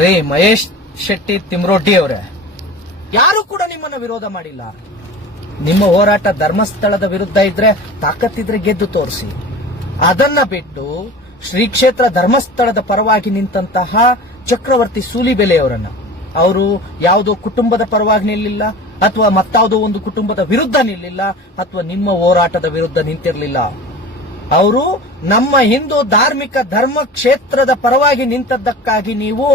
ರೇ ಮಹೇಶ್ ಶೆಟ್ಟಿ ತಿಮ್ರೋಟಿ ಅವರೇ, ಯಾರು ಕೂಡ ನಿಮ್ಮನ್ನ ವಿರೋಧ ಮಾಡಿಲ್ಲ. ನಿಮ್ಮ ಹೋರಾಟ ಧರ್ಮಸ್ಥಳದ ವಿರುದ್ಧ ಇದ್ರೆ, ತಾಕತ್ತಿದ್ರೆ ಗೆದ್ದು ತೋರಿಸಿ. ಅದನ್ನ ಬಿಟ್ಟು ಶ್ರೀ ಕ್ಷೇತ್ರ ಧರ್ಮಸ್ಥಳದ ಪರವಾಗಿ ನಿಂತಹ ಚಕ್ರವರ್ತಿ ಸೂಲಿಬೆಲೆಯವರನ್ನ, ಅವರು ಯಾವುದೋ ಕುಟುಂಬದ ಪರವಾಗಿ ನಿಲ್ಲಿಲ್ಲ, ಅಥವಾ ಮತ್ತಾವುದೋ ಒಂದು ಕುಟುಂಬದ ವಿರುದ್ಧ ನಿಲ್ಲಿಲ್ಲ, ಅಥವಾ ನಿಮ್ಮ ಹೋರಾಟದ ವಿರುದ್ಧ ನಿಂತಿರಲಿಲ್ಲ. ಅವರು ನಮ್ಮ ಹಿಂದೂ ಧಾರ್ಮಿಕ ಧರ್ಮ ಕ್ಷೇತ್ರದ ಪರವಾಗಿ ನಿಂತದ್ದಕ್ಕಾಗಿ ನೀವು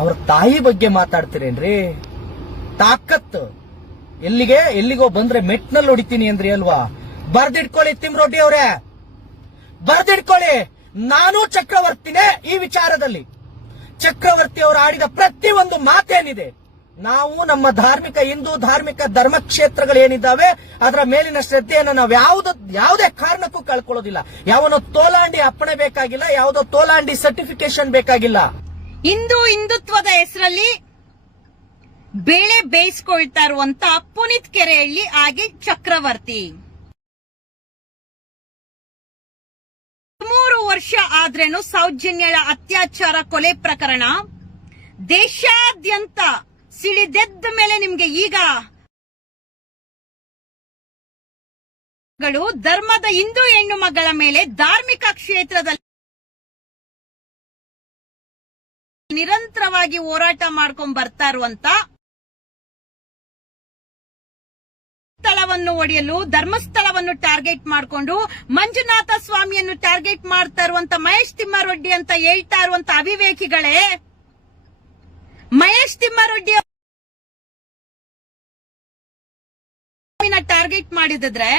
ಅವರ ತಾಯಿ ಬಗ್ಗೆ ಮಾತಾಡ್ತೀರೇನ್ರಿ? ತಾಕತ್ ಎಲ್ಲಿಗೋ ಬಂದ್ರೆ ಮೆಟ್ನಲ್ಲಿ ಹೊಡಿತೀನಿ ಅಂದ್ರಿ ಅಲ್ವಾ? ಬರ್ದಿಟ್ಕೊಳ್ಳಿ ತಿಮ್ರೋಟಿ ಅವರೇ, ಬರ್ದಿಟ್ಕೊಳ್ಳಿ. ನಾನು ಚಕ್ರವರ್ತಿನೇ ಈ ವಿಚಾರದಲ್ಲಿ. ಚಕ್ರವರ್ತಿ ಅವರು ಆಡಿದ ಪ್ರತಿಯೊಂದು ಮಾತೇನಿದೆ, ನಾವು ನಮ್ಮ ಧಾರ್ಮಿಕ ಹಿಂದೂ ಧಾರ್ಮಿಕ ಧರ್ಮ ಕ್ಷೇತ್ರಗಳೇನಿದ್ದಾವೆ ಅದರ ಮೇಲಿನ ಶ್ರದ್ಧೆಯನ್ನು ನಾವು ಯಾವುದೇ ಕಾರಣಕ್ಕೂ ಕಳ್ಕೊಳ್ಳೋದಿಲ್ಲ. ಯಾವನೋ ತೋಲಾಂಡಿ ಅಪ್ಪಣೆ ಬೇಕಾಗಿಲ್ಲ, ಯಾವುದೋ ತೋಲಾಂಡಿ ಸರ್ಟಿಫಿಕೇಶನ್ ಬೇಕಾಗಿಲ್ಲ. ಹಿಂದುತ್ವದ ಹೆಸರಲ್ಲಿ ಬೇಳೆ ಬೇಯಿಸ್ಕೊಳ್ತಾ ಇರುವಂತ ಪುನೀತ್ ಕೆರೆಹಳ್ಳಿ ಹಾಗೆ ಚಕ್ರವರ್ತಿ 3 ವರ್ಷ ಆದ್ರೇನು ಸೌಜನ್ಯಳ ಅತ್ಯಾಚಾರ ಕೊಲೆ ಪ್ರಕರಣ ದೇಶಾದ್ಯಂತ ಸಿಡಿದೆದ್ದ ಮೇಲೆ ನಿಮ್ಗೆ ಈಗ ಧರ್ಮದ ಹಿಂದೂ ಹೆಣ್ಣು ಮಗಳ ಮೇಲೆ ಧಾರ್ಮಿಕ ಕ್ಷೇತ್ರದಲ್ಲಿ ನಿರಂತರವಾಗಿ ಹೋರಾಟ ಮಾಡ್ಕೊಂಡ್ ಬರ್ತಾ ಇರುವಂತ ಸ್ಥಳವನ್ನು ಒಡೆಯಲು ಧರ್ಮಸ್ಥಳವನ್ನು ಟಾರ್ಗೆಟ್ ಮಾಡಿಕೊಂಡು ಮಂಜುನಾಥ ಸ್ವಾಮಿಯನ್ನು ಟಾರ್ಗೆಟ್ ಮಾಡ್ತಾ ಇರುವಂತ ಮಹೇಶ್ ತಿಮ್ಮಾರೆಡ್ಡಿ ಅಂತ ಹೇಳ್ತಾ ಇರುವಂತ ಅವಿವೇಕಿಗಳೇ, ಮಹೇಶ್ ತಿಮ್ಮಾರೆಡ್ಡಿ ಟಾರ್ಗೆಟ್ ಮಾಡಿದ್ರೆ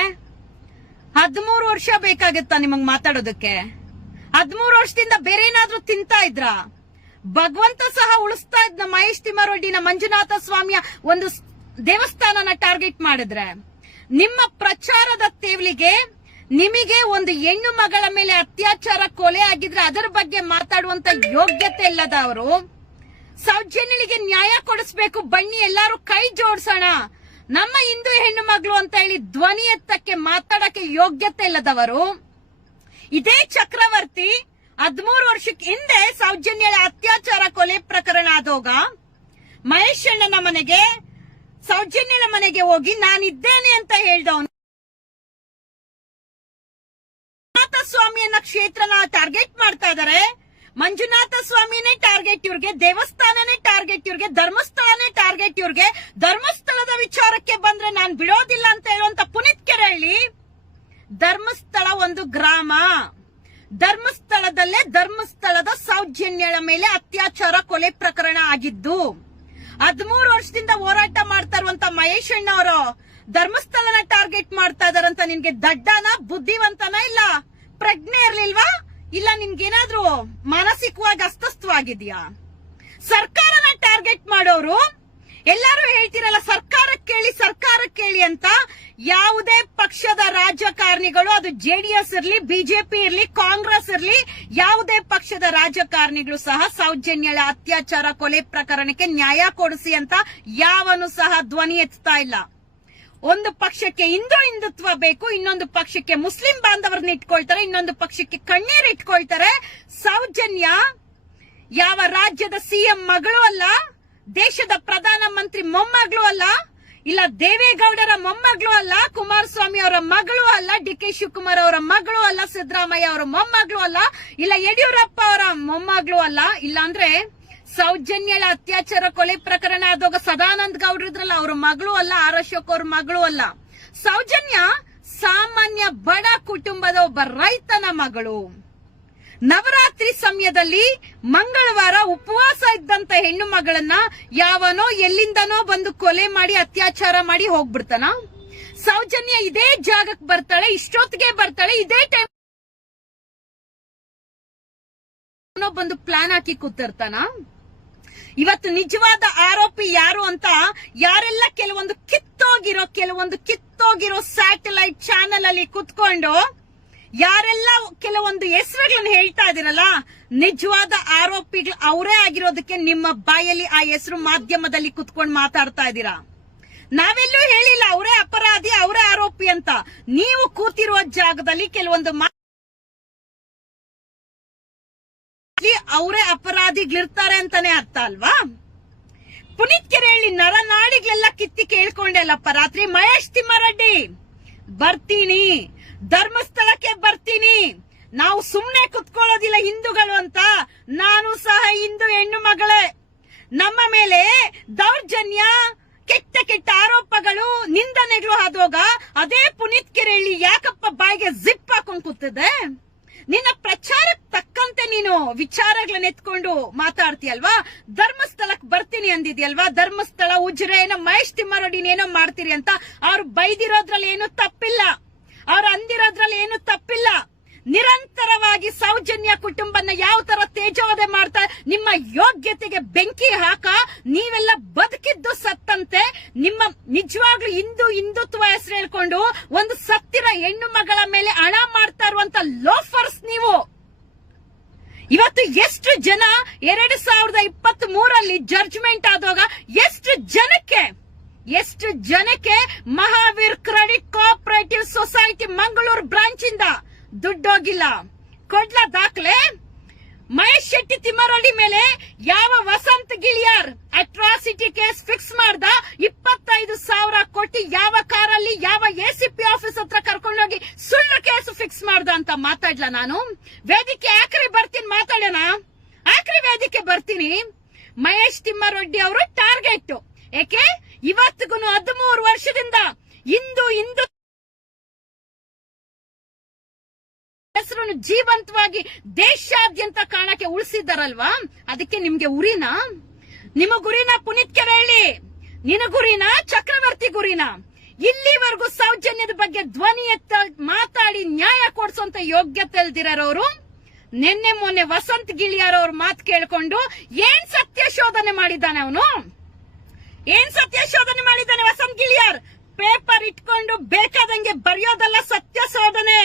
13 ವರ್ಷ ಬೇಕಾಗುತ್ತಾ ನಿಮಗ್ ಮಾತಾಡೋದಕ್ಕೆ? 13 ವರ್ಷದಿಂದ ಬೇರೆ ಏನಾದ್ರೂ ತಿಂತಾ ಇದ್ರ? ಭಗವಂತ ಸಹ ಉಳಿಸ್ತಾ ಇದ್ನ ಮಹೇಶ್ ತಿಮ್ಮಾರೆಡ್ಡಿನ ಮಂಜುನಾಥ ಸ್ವಾಮಿಯ ಒಂದು ದೇವಸ್ಥಾನನ ಟಾರ್ಗೆಟ್ ಮಾಡಿದ್ರೆ, ನಿಮ್ಮ ಪ್ರಚಾರದ ತೇವಲಿಗೆ ನಿಮಗೆ ಒಂದು ಹೆಣ್ಣು ಮಗಳ ಮೇಲೆ ಅತ್ಯಾಚಾರ ಕೊಲೆ ಆಗಿದ್ರೆ ಅದರ ಬಗ್ಗೆ ಮಾತಾಡುವಂತ ಯೋಗ್ಯತೆ ಇಲ್ಲದ ಅವರು ಸೌಜನ್ಯಳಿಗೆ ನ್ಯಾಯ ಕೊಡಿಸ್ಬೇಕು, ಬನ್ನಿ ಎಲ್ಲಾರು ಕೈ ಜೋಡಿಸೋಣ, ನಮ್ಮ ಹಿಂದೂ ಹೆಣ್ಣು ಮಗಳು ಅಂತ ಹೇಳಿ ಧ್ವನಿ ಎತ್ತಕ್ಕೆ ಮಾತಾಡಕ್ಕೆ ಯೋಗ್ಯತೆ ಇಲ್ಲದವರು ಇದೇ ಚಕ್ರವರ್ತಿ 13 ವರ್ಷಕ್ಕೆ ಹಿಂದೆ ಸೌಜನ್ಯಳ ಅತ್ಯಾಚಾರ ಕೊಲೆ ಪ್ರಕರಣ ಆದೋಗ ಮಹೇಶ್ ಅಣ್ಣನ ಮನೆಗೆ ಸೌಜನ್ಯಳ ಮನೆಗೆ ಹೋಗಿ ನಾನಿದ್ದೇನೆ ಅಂತ ಹೇಳ್ದವನು ಮಂಜುನಾಥ ಸ್ವಾಮಿಯನ್ನ ಕ್ಷೇತ್ರನ ಟಾರ್ಗೆಟ್ ಮಾಡ್ತಾ ಇದಾರೆ. ಮಂಜುನಾಥ ಸ್ವಾಮಿನೇ ಟಾರ್ಗೆಟ್ ಇವ್ರಿಗೆ, ದೇವಸ್ಥಾನನೇ ಟಾರ್ಗೆಟ್ ಇವ್ರಿಗೆ, ಧರ್ಮಸ್ಥಳನೇ ಟಾರ್ಗೆಟ್ ಇವ್ರಿಗೆ. ಧರ್ಮಸ್ಥಳದ ವಿಚಾರಕ್ಕೆ ಬಂದ್ರೆ ನಾನ್ ಬಿಡೋದಿಲ್ಲ ಅಂತ ಹೇಳುವಂತ ಪುನೀತ್ ಕೆರೆಹಳ್ಳಿ, ಧರ್ಮಸ್ಥಳ ಒಂದು ಗ್ರಾಮ, ಧರ್ಮಸ್ಥಳದಲ್ಲೇ ಧರ್ಮಸ್ಥಳದ ಸೌಜನ್ಯಳ ಮೇಲೆ ಅತ್ಯಾಚಾರ ಕೊಲೆ ಪ್ರಕರಣ ಆಗಿದ್ದು 13 ವರ್ಷದಿಂದ ಹೋರಾಟ ಮಾಡ್ತಾ ಇರುವಂತ ಮಹೇಶ್ ಅಣ್ಣ ಅವರು ಧರ್ಮಸ್ಥಳನ ಟಾರ್ಗೆಟ್ ಮಾಡ್ತಾ ಇದಾರಂತ ನಿನ್ಗೆ ದಡ್ಡನ ಬುದ್ಧಿವಂತನ ಇಲ್ಲ ಪ್ರಜ್ಞೆ ಇರ್ಲಿಲ್ವಾ? ಇಲ್ಲ ನಿನ್ಗೇನಾದ್ರೂ ಮಾನಸಿಕವಾಗಿ ಅಸ್ತಸ್ಥವಾಗಿದ್ಯಾ? ಸರ್ಕಾರನ ಟಾರ್ಗೆಟ್ ಮಾಡೋರು ಎಲ್ಲಾರು ಹೇಳ್ತಿರಲ್ಲ ಸರ್ಕಾರ ಕೇಳಿ ಅಂತ. ಯಾವುದೇ ಪಕ್ಷದ ರಾಜಕಾರಣಿಗಳು, ಅದು ಜೆಡಿಎಸ್ ಇರ್ಲಿ, ಬಿಜೆಪಿ ಇರ್ಲಿ, ಕಾಂಗ್ರೆಸ್ ಇರ್ಲಿ, ಯಾವುದೇ ಪಕ್ಷದ ರಾಜಕಾರಣಿಗಳು ಸಹ ಸೌಜನ್ಯಳ ಅತ್ಯಾಚಾರ ಕೊಲೆ ಪ್ರಕರಣಕ್ಕೆ ನ್ಯಾಯ ಕೊಡಿಸಿ ಅಂತ ಯಾವನು ಸಹ ಧ್ವನಿ ಎತ್ತಾ ಇಲ್ಲ. ಒಂದು ಪಕ್ಷಕ್ಕೆ ಹಿಂದುತ್ವ ಬೇಕು, ಇನ್ನೊಂದು ಪಕ್ಷಕ್ಕೆ ಮುಸ್ಲಿಂ ಬಾಂಧವರನ್ನ ಇಟ್ಕೊಳ್ತಾರೆ, ಇನ್ನೊಂದು ಪಕ್ಷಕ್ಕೆ ಕಣ್ಣೀರ್ ಇಟ್ಕೊಳ್ತಾರೆ. ಸೌಜನ್ಯ ಯಾವ ರಾಜ್ಯದ ಸಿಎಂ ಮಗಳು ಅಲ್ಲ, ದೇಶದ ಪ್ರಧಾನ ಮಂತ್ರಿ ಮೊಮ್ಮಗಳು ಅಲ್ಲ, ಇಲ್ಲ ದೇವೇಗೌಡರ ಮೊಮ್ಮಗಳು ಅಲ್ಲ, ಕುಮಾರಸ್ವಾಮಿ ಅವರ ಮಗಳು ಅಲ್ಲ, ಡಿ.ಕೆ. ಶಿವಕುಮಾರ್ ಅವರ ಮಗಳು ಅಲ್ಲ, ಸಿದ್ದರಾಮಯ್ಯ ಅವರ ಮೊಮ್ಮಗಳು ಅಲ್ಲ, ಇಲ್ಲ ಯಡಿಯೂರಪ್ಪ ಅವರ ಮೊಮ್ಮಗಳು ಅಲ್ಲ. ಇಲ್ಲಾಂದ್ರೆ ಸೌಜನ್ಯಳ ಅತ್ಯಾಚಾರ ಕೊಲೆ ಪ್ರಕರಣ ಆದಾಗ ಸದಾನಂದ ಗೌಡ್ರ ಇದ್ರಲ್ಲ, ಅವ್ರ ಮಗಳು ಅಲ್ಲ, ಆರ್ ಅಶೋಕ್ ಅವ್ರ ಮಗಳು ಅಲ್ಲ. ಸೌಜನ್ಯ ಸಾಮಾನ್ಯ ಬಡ ಕುಟುಂಬದ ಒಬ್ಬ ರೈತನ ಮಗಳು. ನವರಾತ್ರಿ ಸಮಯದಲ್ಲಿ ಮಂಗಳವಾರ ಉಪವಾಸ ಇದ್ದಂತ ಹೆಣ್ಣು ಮಗಳನ್ನ ಯಾವನೋ ಎಲ್ಲಿಂದನೋ ಬಂದು ಕೊಲೆ ಮಾಡಿ ಅತ್ಯಾಚಾರ ಮಾಡಿ ಹೋಗ್ಬಿಡ್ತಾನ. ಸೌಜನ್ಯ ಇದೇ ಜಾಗಕ್ಕೆ ಬರ್ತಾಳೆ, ಇಷ್ಟೊತ್ತಿಗೆ ಬರ್ತಾಳೆ, ಇದೇ ಟೈಮ್ ಬಂದು ಪ್ಲಾನ್ ಹಾಕಿ ಕೂತಿರ್ತಾನ. ಇವತ್ತು ನಿಜವಾದ ಆರೋಪಿ ಯಾರು ಅಂತ ಯಾರೆಲ್ಲ ಕೆಲವೊಂದು ಕಿತ್ತೋಗಿರೋ ಸ್ಯಾಟಲೈಟ್ ಚಾನೆಲ್ ಅಲ್ಲಿ ಕುತ್ಕೊಂಡು ಯಾರೆಲ್ಲ ಕೆಲವೊಂದು ಹೆಸರುಗಳನ್ನ ಹೇಳ್ತಾ ಇದೀರಲ್ಲ, ನಿಜವಾದ ಆರೋಪಿಗಳು ಅವರೇ ಆಗಿರೋದಕ್ಕೆ ನಿಮ್ಮ ಬಾಯಲ್ಲಿ ಆ ಹೆಸರು ಮಾಧ್ಯಮದಲ್ಲಿ ಕುತ್ಕೊಂಡು ಮಾತಾಡ್ತಾ ಇದ್ದೀರಾ. ನಾವೆಲ್ಲೂ ಹೇಳಿಲ್ಲ ಅವರೇ ಅಪರಾಧಿ, ಅವರೇ ಆರೋಪಿ ಅಂತ. ನೀವು ಕೂತಿರುವ ಜಾಗದಲ್ಲಿ ಕೆಲವೊಂದು ಅವರೇ ಅಪರಾಧಿಗಳಿರ್ತಾರೆ ಅಂತಾನೆ ಅರ್ಥ ಅಲ್ವಾ? ಪುನೀತ್ ಕೆರೆಹಳ್ಳಿ ನರನಾಡಿಗಳೆಲ್ಲ ಕಿತ್ತಿ ಕೇಳ್ಕೊಂಡೆಲ್ಲಪ್ಪ ರಾತ್ರಿ. ಮಹೇಶ್ ತಿಮ್ಮಾರೆಡ್ಡಿ ಬರ್ತೀನಿ, ಧರ್ಮಸ್ಥಳಕ್ಕೆ ಬರ್ತೀನಿ, ನಾವು ಸುಮ್ನೆ ಕುತ್ಕೊಳ್ಳೋದಿಲ್ಲ ಹಿಂದೂಗಳು ಅಂತ. ನಾನು ಸಹ ಹಿಂದೂ ಹೆಣ್ಣು ಮಗಳೇ. ನಮ್ಮ ಮೇಲೆ ದೌರ್ಜನ್ಯ, ಕೆಟ್ಟ ಕೆಟ್ಟ ಆರೋಪಗಳು, ನಿಂದನೆಗಳು ಆದೋಗ ಅದೇ ಪುನೀತ್ ಕೆರೆಹಳ್ಳಿ ಯಾಕಪ್ಪ ಬಾಯಿಗೆ ಜಿಪ್ ಹಾಕೊಂಡ್ ಕೂತಿದೆ? ನಿನ್ನ ಪ್ರಚಾರಕ್ಕೆ ತಕ್ಕಂತೆ ನೀನು ವಿಚಾರಗಳನ್ನ ಎತ್ಕೊಂಡು ಮಾತಾಡ್ತೀಯಲ್ವಾ? ಧರ್ಮಸ್ಥಳಕ್ಕೆ ಬರ್ತೀನಿ ಅಂದಿದ್ಯಲ್ವಾ? ಧರ್ಮಸ್ಥಳ, ಉಜ್ರೆ, ಏನೋ ಮಹೇಶ್ ತಿಮ್ಮಾರೆಡ್ಡಿ ಏನೋ ಮಾಡ್ತೀರಿ ಅಂತ ಅವ್ರು ಬೈದಿರೋದ್ರಲ್ಲಿ ಏನು ತಪ್ಪಿಲ್ಲ, ಅವ್ರು ಅಂದಿರೋದ್ರಲ್ಲಿ ಏನು ತಪ್ಪಿಲ್ಲ. ನಿರಂತರವಾಗಿ ಸೌಜನ್ಯ ಕುಟುಂಬನ ಯಾವ ತರ ತೇಜೋವಧೆ ಮಾಡ್ತಾ ನಿಮ್ಮ ಯೋಗ್ಯತೆಗೆ ಬೆಂಕಿ ಹಾಕ ನೀವೆಲ್ಲ ಬದುಕಿದ್ದು ಸತ್ತಂತೆ. ನಿಮ್ಮ ನಿಜವಾಗ್ಲೂ ಹಿಂದುತ್ವ ಹೆಸರು ಹೇಳ್ಕೊಂಡು ಒಂದು ಸತ್ತಿರ ಹೆಣ್ಣು ಮಗಳ ಮೇಲೆ ಹಣ ಮಾಡ್ತಾ ಇರುವಂತ ಲೋಫರ್ಸ್ ನೀವು. ಇವತ್ತು ಎಷ್ಟು ಜನ 2023 ಜಡ್ಜ್ಮೆಂಟ್ ಆದಾಗ ಎಷ್ಟು ಜನಕ್ಕೆ Mahaveer credit cooperative society Mangaluru branch ಇಂದ ದುಡ್ಡೋಗಿಲ್ಲ? ಕೊಡ್ಲ ದಾಖಲೆ? ಮಹೇಶ್ ಶೆಟ್ಟಿ ತಿಮ್ಮಾರೆಡ್ಡಿ ಮೇಲೆ ಯಾವ Vasant Giliyar atrocity case fix ಮಾಡ್ದ 25,000 ಕೊಟ್ಟಿ ಯಾವ ಕಾರಲ್ಲಿ ಯಾವ ಎಸಿಪಿ ಆಫೀಸ್ ಹತ್ರ ಕರ್ಕೊಂಡೋಗಿ ಸುಳ್ಳು ಕೇಸ್ ಫಿಕ್ಸ್ ಮಾಡ್ದ ಅಂತ ಮಾತಾಡ್ಲ ನಾನು? ವೇದಿಕೆ ಆಖರಿ ಬರ್ತೀನಿ, ಮಾತಾಡೋಣ. ಆಖರಿ ವೇದಿಕೆ ಬರ್ತೀನಿ. ಮಹೇಶ್ ತಿಮ್ಮಾರೆಡ್ಡಿ ಅವರು ಟಾರ್ಗೆಟ್. ಯಾಕೆ ಇವತ್ತಿಗೂ 13 ವರ್ಷದಿಂದ ಹಿಂದೂ ಹೆಸರನ್ನು ಜೀವಂತವಾಗಿ ದೇಶಾದ್ಯಂತ ಕಾಣಕ್ಕೆ ಉಳಿಸಿದ್ದಾರಲ್ವಾ? ಅದಕ್ಕೆ ನಿಮ್ಗೆ ಉರಿನಾ? ನಿಮಗುರಿನ ಪುನೀತ್ ಕೆರೆಹಳ್ಳಿ? ನಿನಗುರಿನ ಚಕ್ರವರ್ತಿ ಗುರಿನ? ಇಲ್ಲಿವರೆಗೂ ಸೌಜನ್ಯದ ಬಗ್ಗೆ ಧ್ವನಿ ಎತ್ತ ಮಾತಾಡಿ ನ್ಯಾಯ ಕೊಡಿಸುವಂತ ಯೋಗ್ಯತೆ ಇಲ್ದಿರೋರು ನಿನ್ನೆ ಮೊನ್ನೆ ವಸಂತ್ ಗಿಳಿಯಾರ್ ಅವ್ರ ಮಾತು ಕೇಳ್ಕೊಂಡು ಏನ್ ಸತ್ಯ ಶೋಧನೆ ಮಾಡಿದ್ದಾನೆ ಅವನು? ಏನ್ ಸತ್ಯ ಶೋಧನೆ ಮಾಡಿದ್ದಾನೆ ವಸಂತ್ ಗಿಳಿಯಾರ್? ಪೇಪರ್ ಇಟ್ಕೊಂಡು ಬೇಕಾದಂಗೆ ಬರೆಯೋದಲ್ಲ ಸತ್ಯ ಶೋಧನೆ.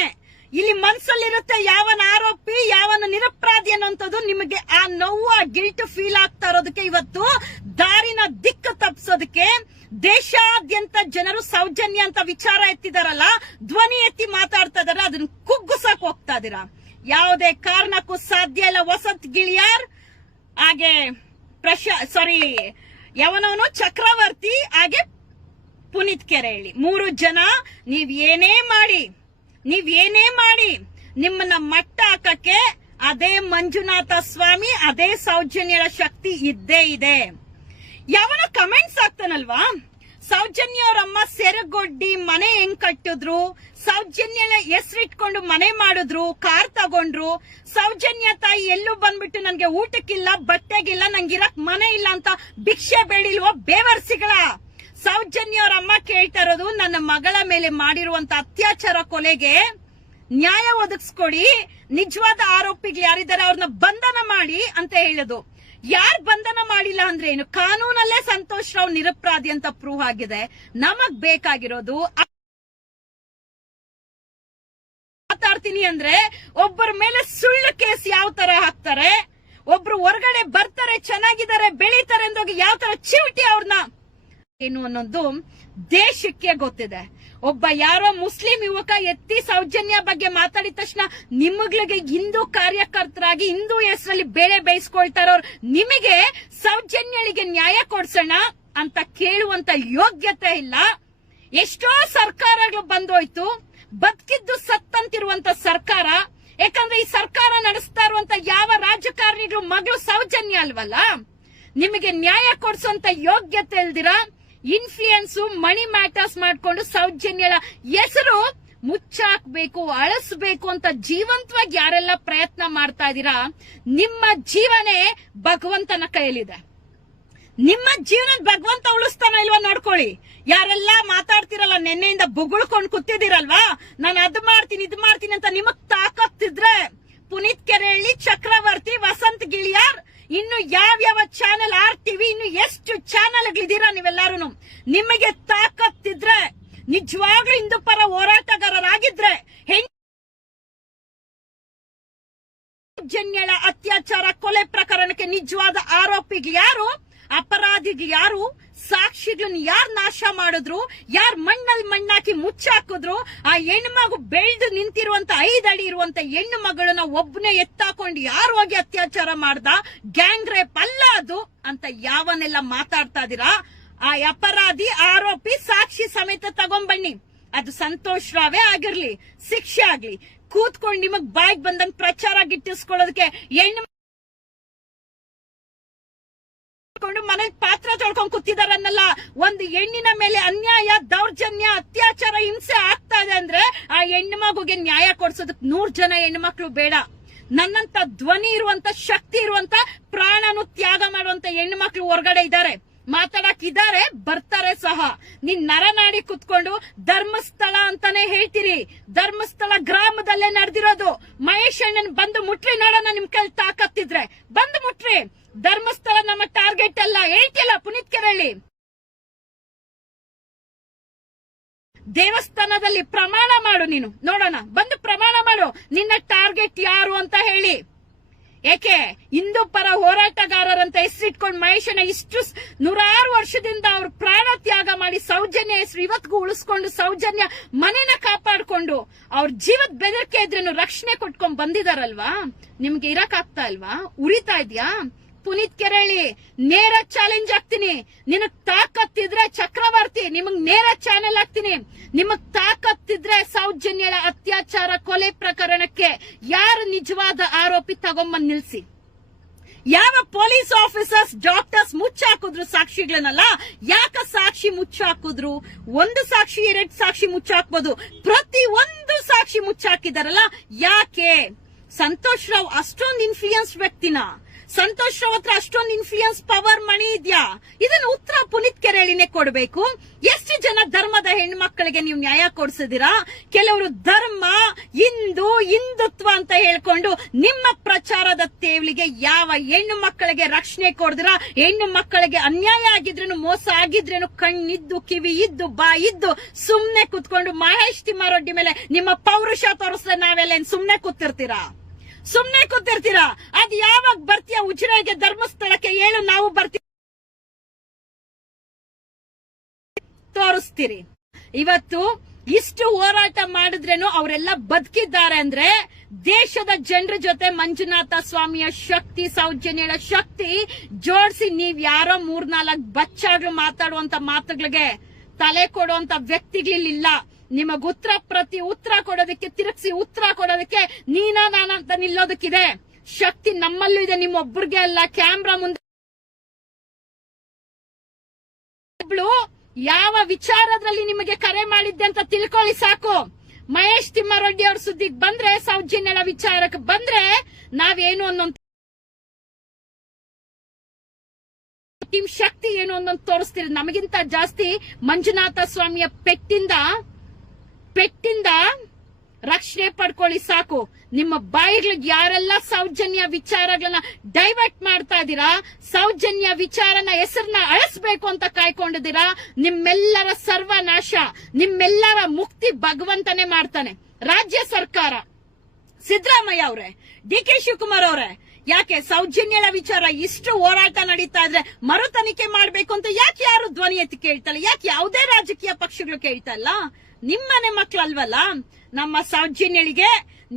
ಇಲ್ಲಿ ಮನ್ಸಲ್ಲಿರುತ್ತೆ ಯಾವನ ಆರೋಪಿ ಯಾವನ ನಿರಪರಾಧಿ ಅನ್ನೋಂಥದ್ದು. ನಿಮಗೆ ಆ ನೋವು, ಆ ಗಿಲ್ಟ್ ಫೀಲ್ ಆಗ್ತಾ ಇರೋದಕ್ಕೆ ಇವತ್ತು ದಾರಿನ ದಿಕ್ಕು ತಪ್ಪಿಸೋದಕ್ಕೆ ದೇಶಾದ್ಯಂತ ಜನರು ಸೌಜನ್ಯ ಅಂತ ವಿಚಾರ ಎತ್ತಿದಾರಲ್ಲ, ಧ್ವನಿ ಎತ್ತಿ ಮಾತಾಡ್ತಾ ಇದಾರೆ, ಅದನ್ನ ಕುಗ್ಗಿಸಕ್ ಹೋಗ್ತಾ ಇದೀರಾ. ಯಾವುದೇ ಕಾರಣಕ್ಕೂ ಸಾಧ್ಯ ಇಲ್ಲ. ವಸಂತ್ ಗಿಳಿಯಾರ್ ಹಾಗೆ ಯಾವನವನು ಚಕ್ರವರ್ತಿ ಹಾಗೆ ಪುನೀತ್ ಕೆರೆಹಳ್ಳಿ 3 ಜನ ನೀವೇನೇ ಮಾಡಿ ನಿಮ್ಮನ್ನ ಮಟ್ಟ ಹಾಕಕ್ಕೆ ಅದೇ ಮಂಜುನಾಥ ಸ್ವಾಮಿ, ಅದೇ ಸೌಜನ್ಯದ ಶಕ್ತಿ ಇದ್ದೇ ಇದೆ. ಯಾವನ ಕಮೆಂಟ್ಸ್ ಆಗ್ತಾನಲ್ವಾ, ಸೌಜನ್ಯ ಅವರಮ್ಮ ಸೆರಗೊಡ್ಡಿ ಮನೆ ಹೆಂಗ್ ಕಟ್ಟಿದ್ರು, ಸೌಜನ್ಯ ಹೆಸರಿಟ್ಕೊಂಡು ಮನೆ ಮಾಡಿದ್ರು, ಕಾರ್ ತಗೊಂಡ್ರು, ಸೌಜನ್ಯ ತಾಯಿ ಎಲ್ಲೂ ಬಂದ್ಬಿಟ್ಟು ನನ್ಗೆ ಊಟಕ್ಕಿಲ್ಲ, ಬಟ್ಟೆಗಿಲ್ಲ, ನಂಗಿರಕ್ ಮನೆ ಇಲ್ಲ ಅಂತ ಭಿಕ್ಷೆ ಬೇಡಿಲ್ವೋ ಬೇವರ್ಸಿಗಳ? ಸೌಜನ್ಯ ಅವರ ಅಮ್ಮ ಕೇಳ್ತಾ ಇರೋದು ನನ್ನ ಮಗಳ ಮೇಲೆ ಮಾಡಿರುವಂತ ಅತ್ಯಾಚಾರ ಕೊಲೆಗೆ ನ್ಯಾಯ ಒದಗಿಸ್ಕೊಡಿ, ನಿಜವಾದ ಆರೋಪಿಗಳು ಯಾರಿದ್ದಾರೆ ಅವ್ರನ್ನ ಬಂಧನ ಮಾಡಿ ಅಂತ ಹೇಳೋದು. ಯಾರು ಬಂಧನ ಮಾಡಿಲ್ಲ ಅಂದ್ರೆ ಏನು? ಕಾನೂನಲ್ಲೇ ಸಂತೋಷ್ ರಾವ್ ನಿರಪರಾಧಿ ಅಂತ ಪ್ರೂವ್ ಆಗಿದೆ. ನಮಗ್ ಬೇಕಾಗಿರೋದು ಮಾತಾಡ್ತೀನಿ ಅಂದ್ರೆ ಒಬ್ಬರ ಮೇಲೆ ಸುಳ್ಳು ಕೇಸ್ ಯಾವ ತರ ಹಾಕ್ತಾರೆ, ಒಬ್ರು ಹೊರಗಡೆ ಬರ್ತಾರೆ, ಚೆನ್ನಾಗಿದ್ದಾರೆ, ಬೆಳೀತಾರೆ ಅಂದೋಗಿ ಯಾವ ತರ ಚಿವಿಟಿ ಅವ್ರನ್ನ ಏನು ಅನ್ನೋದು ದೇಶಕ್ಕೆ ಗೊತ್ತಿದೆ. ಒಬ್ಬ ಯಾರೋ ಮುಸ್ಲಿಂ ಯುವಕ ಎತ್ತಿ ಸೌಜನ್ಯ ಬಗ್ಗೆ ಮಾತಾಡಿದ ತಕ್ಷಣ ನಿಮಗಳಿಗೆ ಹಿಂದೂ ಕಾರ್ಯಕರ್ತರಾಗಿ ಹಿಂದೂ ಹೆಸರಲ್ಲಿ ಬೇಳೆ ಬೇಯಿಸ್ಕೊಳ್ತಾರವ್ರು ನಿಮಗೆ ಸೌಜನ್ಯಳಿಗೆ ನ್ಯಾಯ ಕೊಡ್ಸೋಣ ಅಂತ ಕೇಳುವಂತ ಯೋಗ್ಯತೆ ಇಲ್ಲ. ಎಷ್ಟೋ ಸರ್ಕಾರಗಳು ಬಂದೋಯ್ತು, ಬದುಕಿದ್ದು ಸತ್ತಂತಿರುವಂತ ಸರ್ಕಾರ. ಯಾಕಂದ್ರೆ ಈ ಸರ್ಕಾರ ನಡೆಸ್ತಾ ಇರುವಂತ ಯಾವ ರಾಜಕಾರಣಿಗಳು ಮಗಳು ಸೌಜನ್ಯ ಅಲ್ವಲ್ಲ. ನಿಮಗೆ ನ್ಯಾಯ ಕೊಡ್ಸೋಂತ ಯೋಗ್ಯತೆ ಇಲ್ದಿರಾ ಇನ್ಫ್ಲೂಯೆನ್ಸ್ ಮನಿ ಮ್ಯಾಟರ್ಸ್ ಮಾಡ್ಕೊಂಡು ಸೌಜನ್ಯಳ ಹೆಸರು ಮುಚ್ಚಾಕ್ಬೇಕು, ಅಳಿಸ್ಬೇಕು ಅಂತ ಜೀವಂತವಾಗಿ ಯಾರೆಲ್ಲ ಪ್ರಯತ್ನ ಮಾಡ್ತಾ ಇದ್ದೀರಾ, ನಿಮ್ಮ ಜೀವನೇ ಭಗವಂತನ ಕೈಯಲ್ಲಿದೆ. ನಿಮ್ಮ ಜೀವನ ಭಗವಂತ ಉಳಿಸ್ತಾನ ಇಲ್ವಾ ನೋಡ್ಕೊಳ್ಳಿ. ಯಾರೆಲ್ಲ ಮಾತಾಡ್ತಿರಲ್ಲ, ನೆನ್ನೆಯಿಂದ ಬೊಗಳ್ಕೊಂಡು ಕೂತಿದಿರಲ್ವಾ, ನಾನು ಅದು ಮಾಡ್ತೀನಿ ಇದು ಮಾಡ್ತೀನಿ ಅಂತ ನಿಮಗ್ ತಾಕತ್ತಿದ್ರೆ ಪುನೀತ್ ಕೆರೆಹಳ್ಳಿ, ಚಕ್ರವರ್ತಿ, ವಸಂತ್ ಗಿಳಿಯಾರ್, ಇನ್ನು ಯಾವ ಚಾನೆಲ್, RTV, ಇನ್ನು ಎಷ್ಟು ಚಾನೆಲ್ಗಳಿದ್ದೀರಾ ನೀವೆಲ್ಲಾರು, ನಿಮಗೆ ತಾಕತ್ತಿದ್ರೆ ನಿಜವಾಗ್ಲೂ ಹಿಂದೂ ಪರ ಹೋರಾಟಗಾರರಾಗಿದ್ರೆ ಸೌಜನ್ಯಳ ಅತ್ಯಾಚಾರ ಕೊಲೆ ಪ್ರಕರಣಕ್ಕೆ ನಿಜವಾದ ಆರೋಪಿಗಳು ಯಾರು, ಅಪರಾಧಿಗಳು ಯಾರು, ಸಾಕ್ಷಿಗಳನ್ನ ಯಾರ್ ನಾಶ ಮಾಡಿದ್ರು, ಯಾರ್ ಮಣ್ಣಲ್ಲಿ ಮಣ್ಣಾಕಿ ಮುಚ್ಚಾಕಿದ್ರು, ಆ ಹೆಣ್ಮಗು ಬೆಳೆದು ನಿಂತಿರುವಂತ 5 ಅಡಿ ಇರುವಂತ ಹೆಣ್ಣು ಮಗಳನ್ನ ಒಬ್ಬನೇ ಎತ್ತಾಕೊಂಡು ಯಾರು ಹೋಗಿ ಅತ್ಯಾಚಾರ ಮಾಡ್ದ, ಗ್ಯಾಂಗ್ ರೇಪ್ ಅಲ್ಲ ಅದು ಅಂತ ಯಾವನ್ನೆಲ್ಲ ಮಾತಾಡ್ತಾ ಇದೀರಾ, ಆ ಅಪರಾಧಿ ಆರೋಪಿ ಸಾಕ್ಷಿ ಸಮೇತ ತಗೊಂಬನ್ನಿ. ಅದು ಸಂತೋಷ್ ರಾವೇ ಆಗಿರ್ಲಿ, ಶಿಕ್ಷೆ ಆಗ್ಲಿ. ಕೂತ್ಕೊಂಡು ನಿಮಗ್ ಬಾಯಿಗೆ ಬಂದಂಗ್ ಪ್ರಚಾರ ಗಿಟ್ಟಿಸ್ಕೊಳ್ಳೋದಕ್ಕೆ ಹೆಣ್ಣು ಮನೇಲಿ ಪಾತ್ರ ತೊಳ್ಕೊಂಡ್ ಕೂತಿದಾರನ್ನಲ್ಲ. ಒಂದು ಹೆಣ್ಣಿನ ಮೇಲೆ ಅನ್ಯಾಯ, ದೌರ್ಜನ್ಯ, ಅತ್ಯಾಚಾರ, ಹಿಂಸೆ ಆಗ್ತಾ ಇದೆ ಅಂದ್ರೆ ಆ ಹೆಣ್ಣು ಮಗುಗೆ ನ್ಯಾಯ ಕೊಡ್ಸೋದಕ್ 100 ಜನ ಹೆಣ್ಣು ಮಕ್ಳು ಬೇಡ. ನನ್ನಂತ ಧ್ವನಿ ಇರುವಂತ, ಶಕ್ತಿ ಇರುವಂತ, ಪ್ರಾಣನು ತ್ಯಾಗ ಮಾಡುವಂತ ಹೆಣ್ಣು ಮಕ್ಳು ಹೊರಗಡೆ ಇದ್ದಾರೆ, ಮಾತಾಡಕ್ಕಿದ್ದಾರೆ, ಬರ್ತಾರೆ ಸಹ. ನೀನ್ ನರನಾಡಿ ಕುತ್ಕೊಂಡು ಧರ್ಮಸ್ಥಳ ಅಂತಾನೆ ಹೇಳ್ತೀರಿ. ಧರ್ಮಸ್ಥಳ ಗ್ರಾಮದಲ್ಲೇ ನಡೆದಿರೋದು. ಮಹೇಶ್ ಅಣ್ಣನ್ ಬಂದು ಮುಟ್ರಿ ನೋಡೋಣ, ನಿಮ್ ಕೈ ತಾಕತ್ತಿದ್ರೆ ಬಂದು ಮುಟ್ರಿ. ಧರ್ಮಸ್ಥಳ ನಮ್ಮ ಟಾರ್ಗೆಟ್ ಅಲ್ಲ, ಹೇಳ್ತಿಲ್ಲ ಪುನೀತ್ ಕೆರಳಿ. ದೇವಸ್ಥಾನದಲ್ಲಿ ಪ್ರಮಾಣ ಮಾಡು, ನೀನು ನೋಡೋಣ, ಬಂದು ಪ್ರಮಾಣ ಮಾಡು ನಿನ್ನ ಟಾರ್ಗೆಟ್ ಯಾರು ಅಂತ ಹೇಳಿ. ಏಕೆ ಹಿಂದೂ ಪರ ಹೋರಾಟಗಾರರಂತ ಹೆಸರಿಟ್ಕೊಂಡು ಮಹೇಶನ ಇಷ್ಟು 106 ವರ್ಷದಿಂದ ಅವ್ರ ಪ್ರಾಣ ತ್ಯಾಗ ಮಾಡಿ ಸೌಜನ್ಯ ಹೆಸರು ಇವತ್ತಿಗೂ ಉಳಿಸ್ಕೊಂಡು, ಸೌಜನ್ಯ ಮನೇನ ಕಾಪಾಡ್ಕೊಂಡು ಅವ್ರ ಜೀವದ ಬೆದರಿಕೆ ಇದ್ರೇನು ರಕ್ಷಣೆ ಕೊಟ್ಕೊಂಡ್ ಬಂದಿದಾರಲ್ವಾ. ನಿಮ್ಗೆ ಇರಕ್ ಆಗ್ತಾ ಇಲ್ವಾ? ಉರಿತಾ ಇದ್ಯಾ? ಪುನೀತ್ ಕೆರಳಿ, ನೇರ ಚಾಲೆಂಜ್ ಆಗ್ತೀನಿ. ನಿನಗ್ ತಾಕತ್ತಿದ್ರೆ ಚಕ್ರವರ್ತಿ, ನಿಮಗ್ ನೇರ ಚಾನೆಲ್ ಆಗ್ತೀನಿ. ನಿಮಗ್ ತಾಕತ್ತಿದ್ರೆ ಸೌಜನ್ಯಳ ಅತ್ಯಾಚಾರ ಕೊಲೆ ಪ್ರಕರಣಕ್ಕೆ ಯಾರು ನಿಜವಾದ ಆರೋಪಿ ತಗೊಂಬಂದ್ ನಿಲ್ಸಿ. ಯಾವ ಪೊಲೀಸ್ ಆಫೀಸರ್ಸ್, ಡಾಕ್ಟರ್ಸ್ ಮುಚ್ಚಾಕಿದ್ರು ಸಾಕ್ಷಿಗಳನ್ನಲ್ಲ, ಯಾಕ ಸಾಕ್ಷಿ ಮುಚ್ಚಾಕಿದ್ರು? 1 ಸಾಕ್ಷಿ 2 ಸಾಕ್ಷಿ ಮುಚ್ಚಾಕ್ಬೋದು, ಪ್ರತಿ 1 ಸಾಕ್ಷಿ ಮುಚ್ಚಾಕಿದಾರಲ್ಲ ಯಾಕೆ? ಸಂತೋಷ್ ರಾವ್ ಅಷ್ಟೊಂದು ಇನ್ಫ್ಲೂಯೆನ್ಸ್ ವ್ಯಕ್ತಿನ? ಸಂತೋಷ್ ರಾವ್ ಹತ್ರ ಅಷ್ಟೊಂದು ಇನ್ಫ್ಲೂಯೆನ್ಸ್, ಪವರ್, ಮಣಿ ಇದ್ಯಾ? ಇದನ್ನ ಉತ್ತರ ಪುನೀತ್ ಕೆರಳಿನೇ ಕೊಡ್ಬೇಕು. ಎಷ್ಟು ಜನ ಧರ್ಮದ ಹೆಣ್ಮಕ್ಳಿಗೆ ನೀವು ನ್ಯಾಯ ಕೊಡ್ಸಿದಿರಾ? ಕೆಲವರು ಧರ್ಮ, ಹಿಂದುತ್ವ ಅಂತ ಹೇಳ್ಕೊಂಡು ನಿಮ್ಮ ಪ್ರಚಾರದ ತೇವಲಿಗೆ ಯಾವ ಹೆಣ್ಣು ಮಕ್ಕಳಿಗೆ ರಕ್ಷಣೆ ಕೊಡ್ದಿರಾ? ಹೆಣ್ಣು ಮಕ್ಕಳಿಗೆ ಅನ್ಯಾಯ ಆಗಿದ್ರೇನು, ಮೋಸ ಆಗಿದ್ರೇನು, ಕಣ್ಣಿದ್ದು, ಕಿವಿ ಇದ್ದು, ಬಾಯಿದ್ದು ಸುಮ್ನೆ ಕುತ್ಕೊಂಡು ಮಹೇಶ್ ತಿಮ್ಮಾರೆಡ್ಡಿ ಮೇಲೆ ನಿಮ್ಮ ಪೌರುಷ ತೋರಿಸಿದ್ರೆ ನಾವೆಲ್ಲ ಸುಮ್ನೆ ಕೂತಿರ್ತೀರಾ? ಸುಮ್ನೆ ಕೂತಿರ್ತೀರಾ? ಅದ್ ಯಾವಾಗ ಬರ್ತೀಯ ಉಜಿರೆಗೆ, ಧರ್ಮಸ್ಥಳಕ್ಕೆ ಹೇಳು, ನಾವು ಬರ್ತೀವಿ, ತೋರಿಸ್ತೀರಿ. ಇವತ್ತು ಇಷ್ಟು ಹೋರಾಟ ಮಾಡಿದ್ರೇನು ಅವರೆಲ್ಲ ಬದುಕಿದ್ದಾರೆ ಅಂದ್ರೆ ದೇಶದ ಜನರ ಜೊತೆ ಮಂಜುನಾಥ ಸ್ವಾಮಿಯ ಶಕ್ತಿ, ಸೌಜನ್ಯಳ ಶಕ್ತಿ ಜೋಡಿಸಿ ನೀವ್ ಯಾರೋ 3-4 ಬಚ್ಚಾಗ್ಲು ಮಾತಾಡುವಂತ ಮಾತುಗಳಿಗೆ ತಲೆ ಕೊಡುವಂತ ವ್ಯಕ್ತಿಗಳಿಲ್ಲ. ನಿಮಗ್ ಉತ್ತರ ಕೊಡೋದಕ್ಕೆ, ತಿರುಗಿಸಿ ಉತ್ತರ ಕೊಡೋದಕ್ಕೆ ನಾನ ಅಂತ ನಿಲ್ಲೋದಕ್ಕಿದೆ ಶಕ್ತಿ ನಮ್ಮಲ್ಲೂ ಇದೆ, ನಿಮ್ಮೊಬ್ಬರಿಗೆ ಅಲ್ಲ. ಕ್ಯಾಮ್ರಾ ಮುಂದೆ ಯಾವ ವಿಚಾರದಲ್ಲಿ ನಿಮಗೆ ಕರೆ ಮಾಡಿದ್ದೆ ಅಂತ ತಿಳ್ಕೊಳ್ಳಿ ಸಾಕು. ಮಹೇಶ್ ತಿಮ್ಮಾರೆಡ್ಡಿ ಅವ್ರ ಸುದ್ದಿಗೆ ಬಂದ್ರೆ, ಸೌಜನ್ಯಳ ವಿಚಾರಕ್ಕೆ ಬಂದ್ರೆ ನಾವೇನು ಅನ್ನೋ ಟೀಮ್ ಶಕ್ತಿ ಏನು ಅನ್ನೋದು ತೋರಿಸ್ತೀರಿ. ನಮಗಿಂತ ಜಾಸ್ತಿ ಮಂಜುನಾಥ ಸ್ವಾಮಿಯ ಪೆಟ್ಟಿಂದ ರಕ್ಷಣೆ ಪಡ್ಕೊಳ್ಳಿ ಸಾಕು. ನಿಮ್ಮ ಬಾಯಿಗಳಿಗೆ ಯಾರೆಲ್ಲ ಸೌಜನ್ಯ ವಿಚಾರಗಳನ್ನ ಡೈವರ್ಟ್ ಮಾಡ್ತಾ ಇದೀರಾ, ಸೌಜನ್ಯ ವಿಚಾರನ ಹೆಸರನ್ನ ಅಳಿಸ್ಬೇಕು ಅಂತ ಕಾಯ್ಕೊಂಡಿದ್ದೀರಾ, ನಿಮ್ಮೆಲ್ಲರ ಸರ್ವನಾಶ, ನಿಮ್ಮೆಲ್ಲರ ಮುಕ್ತಿ ಭಗವಂತನೇ ಮಾಡ್ತಾನೆ. ರಾಜ್ಯ ಸರ್ಕಾರ, ಸಿದ್ದರಾಮಯ್ಯ ಅವರೇ, DK ಶಿವಕುಮಾರ್ ಅವರೇ, ಯಾಕೆ ಸೌಜನ್ಯಳ ವಿಚಾರ ಇಷ್ಟು ಹೋರಾಟ ನಡೀತಾ ಇದ್ರೆ ಮರು ತನಿಖೆ ಮಾಡ್ಬೇಕು ಅಂತ ಯಾಕೆ ಯಾರು ಧ್ವನಿ ಎತ್ತಿ ಕೇಳ್ತಲ್ಲ? ಯಾಕೆ ಯಾವುದೇ ರಾಜಕೀಯ ಪಕ್ಷಗಳು ಕೇಳ್ತಾ ಇಲ್ಲ? ನಿಮ್ಮನೆ ಮಕ್ಕಳಲ್ವಲ್ಲ? ನಮ್ಮ ಸೌಜನ್ಯಳಿಗೆ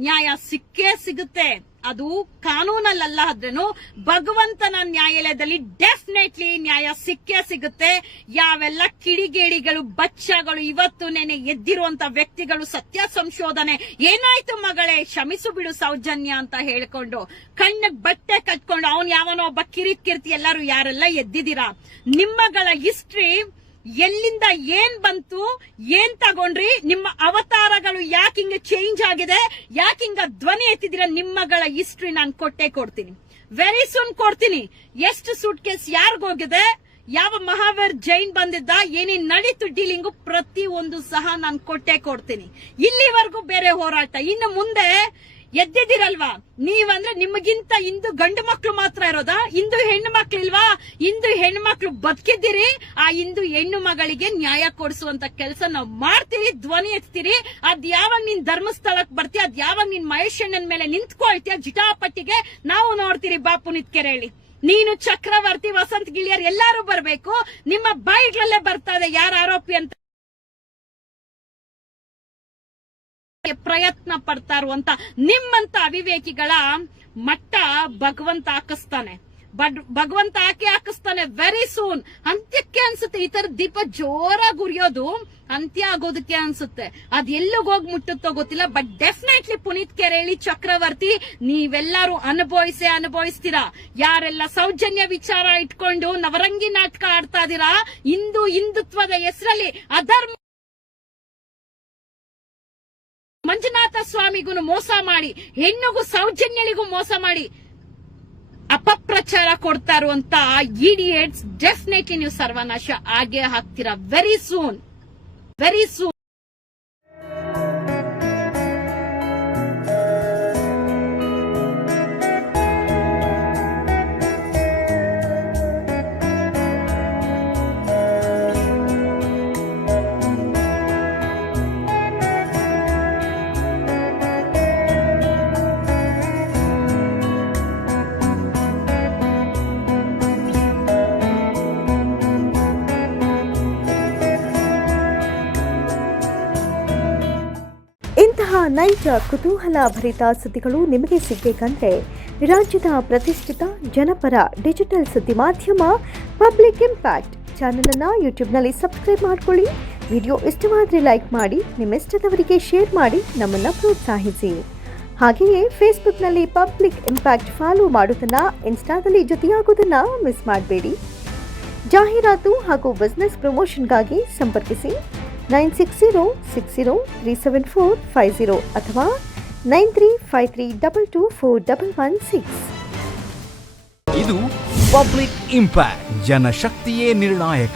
ನ್ಯಾಯ ಸಿಕ್ಕೇ ಸಿಗುತ್ತೆ. ಅದು ಕಾನೂನಲ್ಲ ಆದ್ರೇನು ಭಗವಂತನ ನ್ಯಾಯಾಲಯದಲ್ಲಿ ಡೆಫಿನೆಟ್ಲಿ ನ್ಯಾಯ ಸಿಕ್ಕೇ ಸಿಗುತ್ತೆ. ಯಾವೆಲ್ಲ ಕಿಡಿಗೇಡಿಗಳು, ಬಚ್ಚಗಳು, ಇವತ್ತು ನೆನೆ ಎದ್ದಿರುವಂತ ವ್ಯಕ್ತಿಗಳು, ಸತ್ಯ ಸಂಶೋಧನೆ ಏನಾಯ್ತು ಮಗಳೇ, ಕ್ಷಮಿಸು ಬಿಡು ಸೌಜನ್ಯ ಅಂತ ಹೇಳ್ಕೊಂಡು ಕಣ್ಣಿಗೆ ಬಟ್ಟೆ ಕಟ್ಕೊಂಡು ಅವನ್ ಯಾವನೋ ಒಬ್ಬ ಕಿರಿಕೀರ್ತಿ ಎಲ್ಲರೂ ಯಾರೆಲ್ಲ ಎದ್ದಿದ್ದೀರಾ, ನಿಮ್ಮಗಳ ಹಿಸ್ಟ್ರಿ ಎಲ್ಲಿಂದ ಏನ್ ಬಂತು, ಏನ್ ತಗೊಂಡ್ರಿ, ನಿಮ್ಮ ಅವತಾರಗಳು ಯಾಕೆ ಹಿಂಗ ಚೇಂಜ್ ಆಗಿದೆ, ಯಾಕೆ ಹಿಂಗ ಧ್ವನಿ ಎತ್ತಿದಿರ, ನಿಮ್ಮಗಳ ಹಿಸ್ಟ್ರಿ ನಾನು ಕೊಡ್ತೀನಿ. ವೆರಿ ಸೂನ್ ಕೊಡ್ತೀನಿ. ಎಷ್ಟು ಸೂಟ್ ಕೇಸ್ ಯಾರಿಗೋಗಿದೆ, ಯಾವ ಮಹಾವೀರ್ ಜೈನ್ ಬಂದಿದ್ದ, ಏನೇನ್ ನಡೀತು ಡೀಲಿಂಗು, ಪ್ರತಿ ಒಂದು ಸಹ ನಾನು ಕೊಡ್ತೀನಿ. ಇಲ್ಲಿವರೆಗೂ ಬೇರೆ ಹೋರಾಟ. ಇನ್ನು ಮುಂದೆ ಎದ್ದಿದಿರಲ್ವಾ ನೀವಂದ್ರೆ, ನಿಮಗಿಂತ ಇಂದು ಗಂಡು ಮಕ್ಳು ಮಾತ್ರ ಇರೋದಾ? ಇಂದು ಹೆಣ್ಣು ಮಕ್ಳು ಇಲ್ವಾ? ಇಂದು ಹೆಣ್ಣು ಮಕ್ಳು ಬದುಕಿದ್ದೀರಿ. ಆ ಇಂದು ಹೆಣ್ಣು ಮಗಳಿಗೆ ನ್ಯಾಯ ಕೊಡಿಸುವಂತ ಕೆಲಸ ನಾವು ಮಾಡ್ತೀರಿ, ಧ್ವನಿ ಎತ್ತೀರಿ. ಅದ್ ಯಾವಾಗ ನೀನ್ ಧರ್ಮಸ್ಥಳಕ್ ಬರ್ತೀಯ, ಅದ್ ಯಾವಾಗ ನೀನ್ ಮಹೇಶಣ್ಣನ ಮೇಲೆ ನಿಂತ್ಕೊಳ್ತೀಯ ಜಿಟಾಪಟ್ಟಿಗೆ, ನಾವು ನೋಡ್ತೀರಿ. ಬಾ ಪುನೀತ್ ಕೆರಳಿ, ನೀನು, ಚಕ್ರವರ್ತಿ, ವಸಂತ್ ಗಿಳಿಯರ್ ಎಲ್ಲಾರು ಬರ್ಬೇಕು. ನಿಮ್ಮ ಬಾಯಿಗಳಲ್ಲೇ ಬರ್ತದೆ ಯಾರು ಆರೋಪಿ ಅಂತ ಪ್ರಯತ್ನ ಪಡ್ತಾ ಇರುವಂತ ನಿಮ್ಮಂತ ಅವಿವೇಕಿಗಳ ಮಟ್ಟ ಭಗವಂತ ಹಾಕಿಸ್ತಾನೆ ವೆರಿ ಸೂನ್. ಅಂತ್ಯಕ್ಕೆ ಅನ್ಸುತ್ತೆ ಈ ತರ ದೀಪ ಜೋರಾಗಿ ಉರಿಯೋದು ಅಂತ್ಯ ಆಗೋದಕ್ಕೆ ಅನ್ಸುತ್ತೆ. ಅದ್ ಎಲ್ಲಿಗೆ ಹೋಗಿ ಮುಟ್ಟುತ್ತೋ ಗೊತ್ತಿಲ್ಲ. ಬಟ್ ಡೆಫಿನೆಟ್ಲಿ ಪುನೀತ್ ಕೆರೆಹಳ್ಳಿ, ಚಕ್ರವರ್ತಿ, ನೀವೆಲ್ಲರೂ ಅನುಭವಿಸ್ತೀರಾ. ಯಾರೆಲ್ಲ ಸೌಜನ್ಯ ವಿಚಾರ ಇಟ್ಕೊಂಡು ನವರಂಗಿ ನಾಟಕ ಆಡ್ತಾ ಇದೀರಾ, ಹಿಂದುತ್ವದ ಹೆಸರಲ್ಲಿ ಅಧರ್ಮ ಮಂಜುನಾಥ ಸ್ವಾಮಿಗೂ ಮೋಸ ಮಾಡಿ, ಹೆಣ್ಣಿಗೂ ಸೌಜನ್ಯಳಿಗೂ ಮೋಸ ಮಾಡಿ ಅಪಪ್ರಚಾರ ಕೊಡ್ತಾ ಇರುವಂತ ಇಡಿಯಟ್ಸ್ ಡೆಫಿನೆಟ್ಲಿ ನೀವು ಸರ್ವನಾಶ ಆಗೇ ಹಾಕ್ತೀರಾ ವೆರಿ ಸೂನ್. ಇಂತಹ ನೈಜ ಕುತೂಹಲ ಭರಿತ ಸುದ್ದಿಗಳು ನಿಮಗೆ ಸಿಗಬೇಕಂದ್ರೆ ರಾಜ್ಯದ ಪ್ರತಿಷ್ಠಿತ ಜನಪರ ಡಿಜಿಟಲ್ ಸುದ್ದಿ ಮಾಧ್ಯಮ ಪಬ್ಲಿಕ್ ಇಂಪ್ಯಾಕ್ಟ್ ಚಾನಲನ್ನು ಯೂಟ್ಯೂಬ್ನಲ್ಲಿ ಸಬ್ಸ್ಕ್ರೈಬ್ ಮಾಡಿಕೊಳ್ಳಿ. ವಿಡಿಯೋ ಇಷ್ಟವಾದರೆ ಲೈಕ್ ಮಾಡಿ, ನಿಮ್ಮ ಇಷ್ಟದವರಿಗೆ ಶೇರ್ ಮಾಡಿ ನಮ್ಮನ್ನು ಪ್ರೋತ್ಸಾಹಿಸಿ. ಹಾಗೆಯೇ ಫೇಸ್ಬುಕ್ನಲ್ಲಿ ಪಬ್ಲಿಕ್ ಇಂಪ್ಯಾಕ್ಟ್ ಫಾಲೋ ಮಾಡೋದನ್ನು, ಇನ್ಸ್ಟಾದಲ್ಲಿ ಜೊತೆಯಾಗೋದನ್ನು ಮಿಸ್ ಮಾಡಬೇಡಿ. ಜಾಹೀರಾತು ಹಾಗೂ ಬಿಸ್ನೆಸ್ ಪ್ರಮೋಷನ್ಗಾಗಿ ಸಂಪರ್ಕಿಸಿ 9606037450 ಅಥವಾ 9353224116. ಇದು ಪಬ್ಲಿಕ್ ಇಂಪ್ಯಾಕ್ಟ್, ಜನಶಕ್ತಿಯೇ ನಿರ್ಣಾಯಕ.